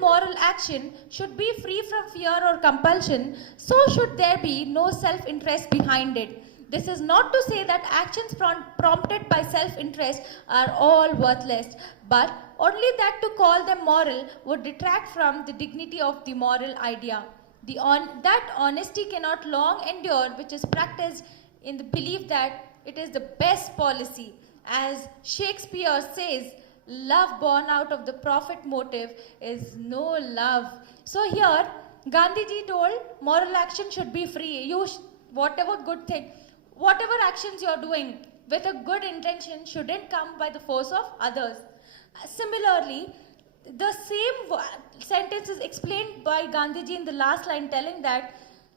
moral action should be free from fear or compulsion, so should there be no self-interest behind it. This is not to say that actions prompted by self-interest are all worthless, but only that to call them moral would detract from the dignity of the moral idea. That honesty cannot long endure, which is practiced in the belief that it is the best policy. As Shakespeare says, love born out of the profit motive is no love. So here, Gandhiji told moral action should be free. Whatever good thing, whatever actions you're doing with a good intention shouldn't come by the force of others. Similarly, the same sentence is explained by Gandhiji in the last line, telling that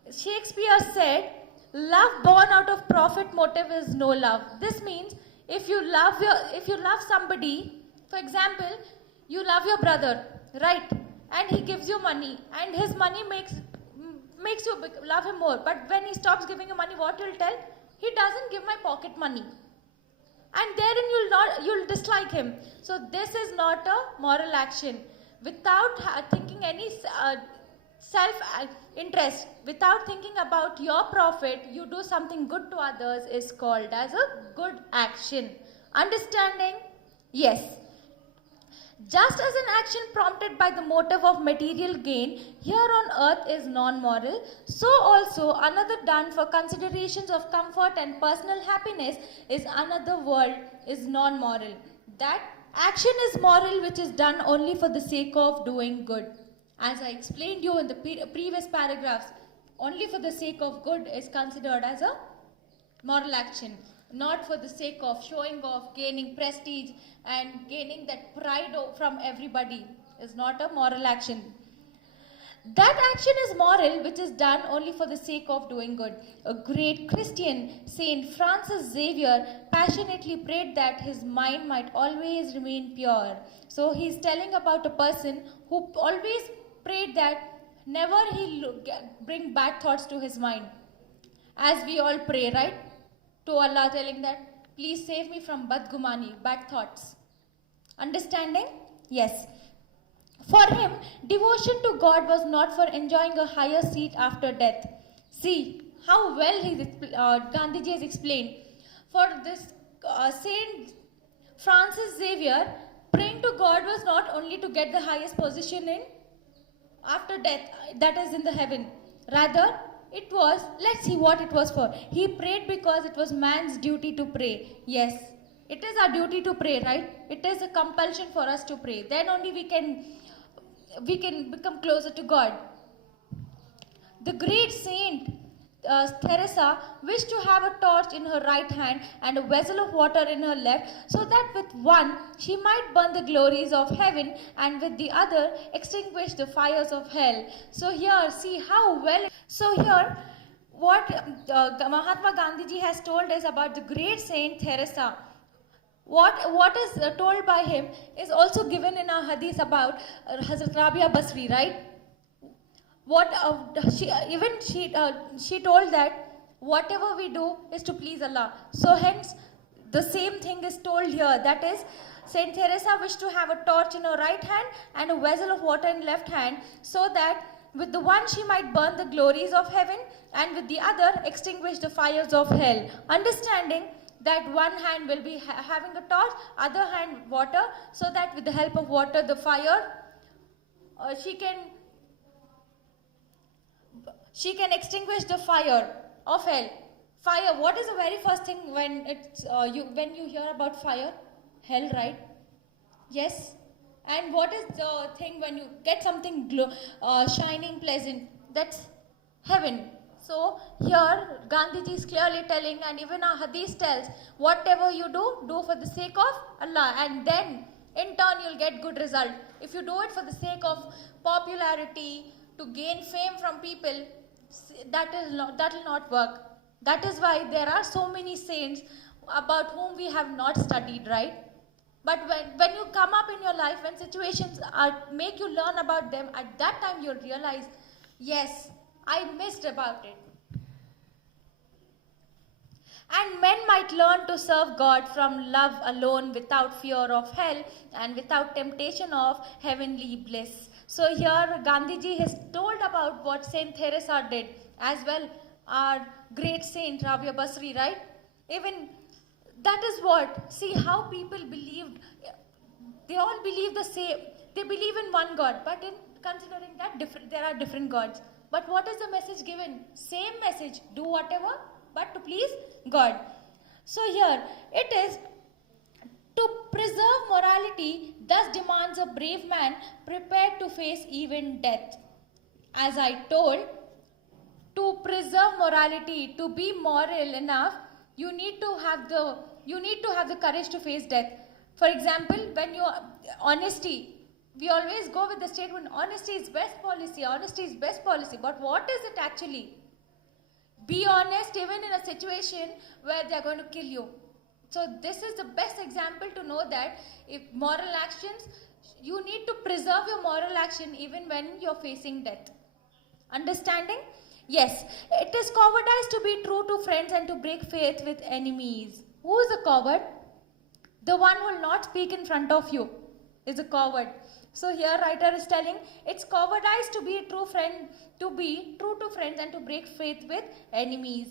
Shakespeare said, love born out of profit motive is no love. This means if you love somebody, for example, you love your brother, right? And he gives you money, and his money makes you love him more. But when he stops giving you money, what you'll tell? He doesn't give my pocket money. And therein you'll dislike him. So this is not a moral action. Without thinking any self-interest, without thinking about your profit, you do something good to others is called as a good action. Understanding? Yes. Just as an action prompted by the motive of material gain here on earth is non-moral, so also another done for considerations of comfort and personal happiness is another world is non-moral. That action is moral which is done only for the sake of doing good. As I explained you in the previous paragraphs, only for the sake of good is considered as a moral action. Not for the sake of showing off, gaining prestige and gaining that pride from everybody is not a moral action. That action is moral which is done only for the sake of doing good. A great Christian, Saint Francis Xavier, passionately prayed that his mind might always remain pure. So he is telling about a person who always prayed that never he'll bring bad thoughts to his mind. As we all pray, right? To Allah, telling that, please save me from badgumani, bad thoughts. Understanding? Yes. For him, devotion to God was not for enjoying a higher seat after death. See how well Gandhiji has explained. For this Saint Francis Xavier, praying to God was not only to get the highest position in after death, that is in the heaven. Rather, it was, let's see what it was for. He prayed because it was man's duty to pray. Yes, it is our duty to pray, right? It is a compulsion for us to pray. Then only we can become closer to God. The great Saint Teresa wished to have a torch in her right hand and a vessel of water in her left, so that with one she might burn the glories of heaven and with the other extinguish the fires of hell. So here, see how well. So here, what Mahatma Gandhiji has told us about the great Saint Teresa. What is told by him is also given in our hadith about Hazrat Rabia Basri, right? She told that whatever we do is to please Allah. So hence, the same thing is told here. That is, Saint Teresa wished to have a torch in her right hand and a vessel of water in left hand, so that with the one she might burn the glories of heaven and with the other extinguish the fires of hell. Understanding that one hand will be having a torch, other hand water, so that with the help of water, the fire, she can extinguish the fire of hell. Fire, what is the very first thing when you hear about fire? Hell, right? Yes. And what is the thing when you get something shining, pleasant? That's heaven. So here Gandhiji is clearly telling, and even our hadith tells, whatever you do for the sake of Allah, and then in turn you'll get good result. If you do it for the sake of popularity, to gain fame from people, that will not work. That is why there are so many saints about whom we have not studied, right? But when you come up in your life, when situations make you learn about them, at that time you'll realize, yes, I missed about it. And men might learn to serve God from love alone, without fear of hell and without temptation of heavenly bliss. So here Gandhiji has told about what Saint Teresa did, as well our great saint Rabia Basri, right? Even that is what, see how people believed, they all believe the same, they believe in one God, but in considering that there are different gods. But what is the message given? Same message, do whatever, but to please God. So here it is, to preserve morality thus demands a brave man prepared to face even death. As I told, to preserve morality, to be moral enough, you need to have the courage to face death. For example, when you honesty, we always go with the statement, honesty is best policy, honesty is best policy. But what is it actually? Be honest even in a situation where they are going to kill you. So this is the best example to know that if moral actions, you need to preserve your moral action even when you're facing death. Understanding? Yes, it is cowardice to be true to friends and to break faith with enemies. Who is a coward? The one who will not speak in front of you is a coward. So here writer is telling it's cowardice to be a true friend, to be true to friends and to break faith with enemies.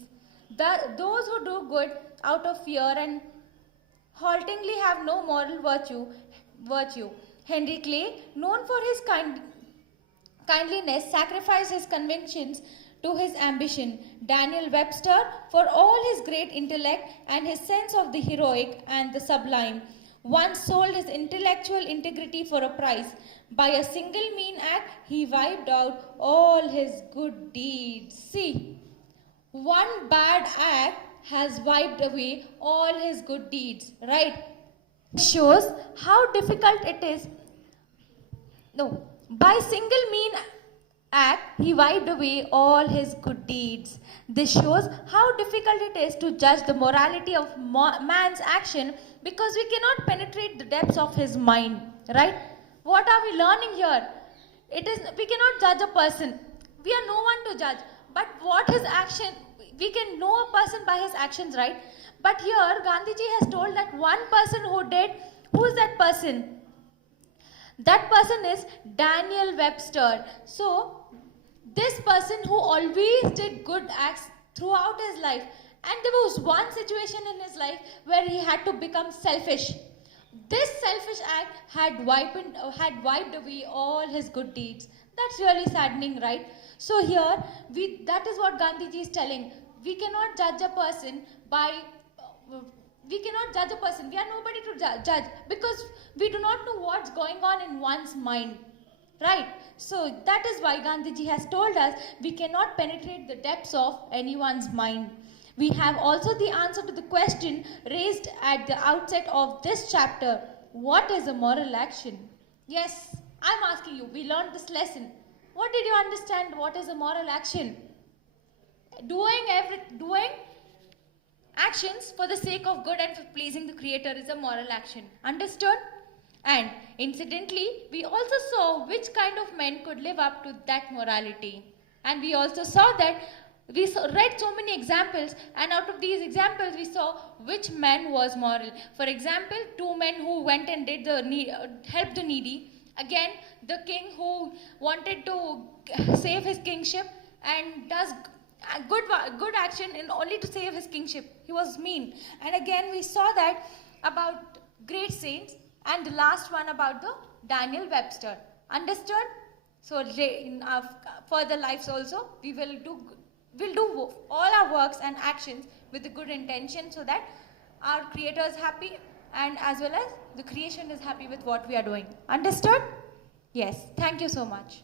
Those who do good out of fear and haltingly have no moral virtue. Henry Clay, known for his kindliness, sacrificed his convictions to his ambition. Daniel Webster, for all his great intellect and his sense of the heroic and the sublime, once sold his intellectual integrity for a price. By a single mean act, he wiped out all his good deeds. See, one bad act has wiped away all his good deeds, right? It shows how difficult it is. No, by single mean act, he wiped away all his good deeds. This shows how difficult it is to judge the morality of man's action because we cannot penetrate the depths of his mind, right? What are we learning here? We cannot judge a person. We are no one to judge. But what his action, we can know a person by his actions, right? But here, Gandhiji has told that one person who did, who is that person? That person is Daniel Webster. So, this person who always did good acts throughout his life, and there was one situation in his life where he had to become selfish. This selfish act had wiped away all his good deeds. That's really saddening, right? So here, that is what Gandhiji is telling. We cannot judge a person by, we are nobody to judge because we do not know what's going on in one's mind, right? So that is why Gandhiji has told us we cannot penetrate the depths of anyone's mind. We have also the answer to the question raised at the outset of this chapter. What is a moral action? Yes, I'm asking you, we learned this lesson. What did you understand? What is a moral action? Doing actions for the sake of good and for pleasing the Creator is a moral action. Understood? And incidentally, we also saw which kind of men could live up to that morality. And we also saw that read so many examples, and out of these examples we saw which man was moral. For example, two men who went and did helped the needy. Again, the king who wanted to save his kingship and does good action in only to save his kingship. He was mean. And again, we saw that about great saints, and the last one about the Daniel Webster. Understood? So in our further lives also, we'll do all our works and actions with the good intention so that our Creator is happy and as well as the creation is happy with what we are doing. Understood? Yes. Thank you so much.